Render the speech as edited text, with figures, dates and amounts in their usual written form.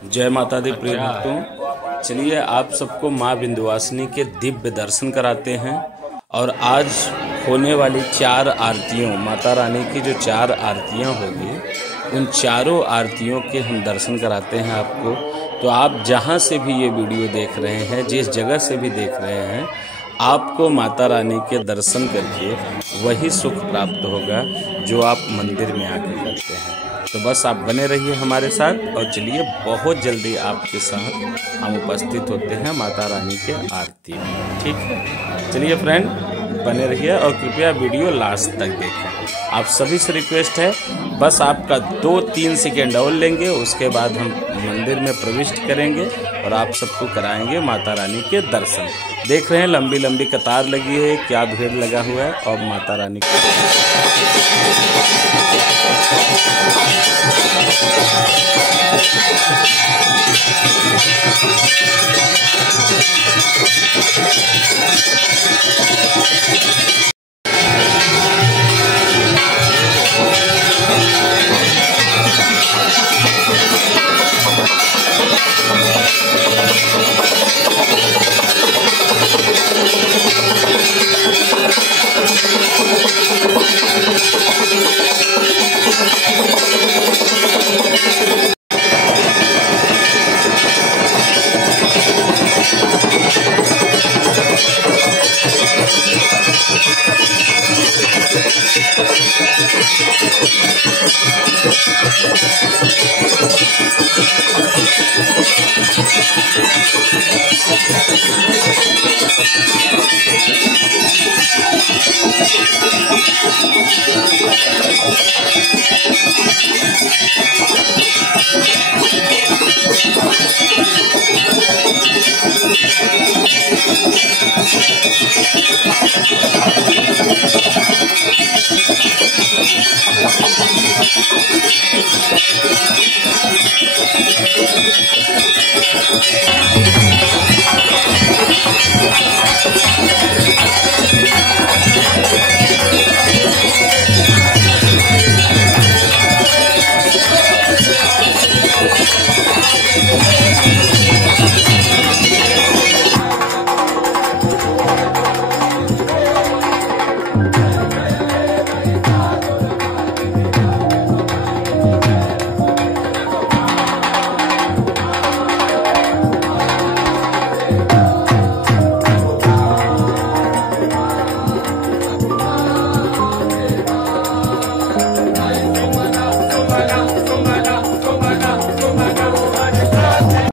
जय माता दी प्रिय भक्तों, चलिए आप सबको माँ विंध्यवासिनी के दिव्य दर्शन कराते हैं। और आज होने वाली 4 आरतियों, माता रानी की जो 4 आरतियाँ होगी, उन चारों आरतियों के हम दर्शन कराते हैं आपको। तो आप जहाँ से भी ये वीडियो देख रहे हैं, जिस जगह से भी देख रहे हैं, आपको माता रानी के दर्शन करके वही सुख प्राप्त होगा जो आप मंदिर में आके करते हैं। तो बस आप बने रहिए हमारे साथ और चलिए बहुत जल्दी आपके साथ हम उपस्थित होते हैं माता रानी के आरती में। ठीक है, चलिए फ्रेंड बने रहिए और कृपया वीडियो लास्ट तक देखें। आप सभी से रिक्वेस्ट है, बस आपका 2-3 सेकेंड और लेंगे, उसके बाद हम मंदिर में प्रविष्ट करेंगे और आप सबको कराएंगे माता रानी के दर्शन। देख रहे हैं लंबी लंबी कतार लगी है, क्या भीड़ लगा हुआ है। और माता रानी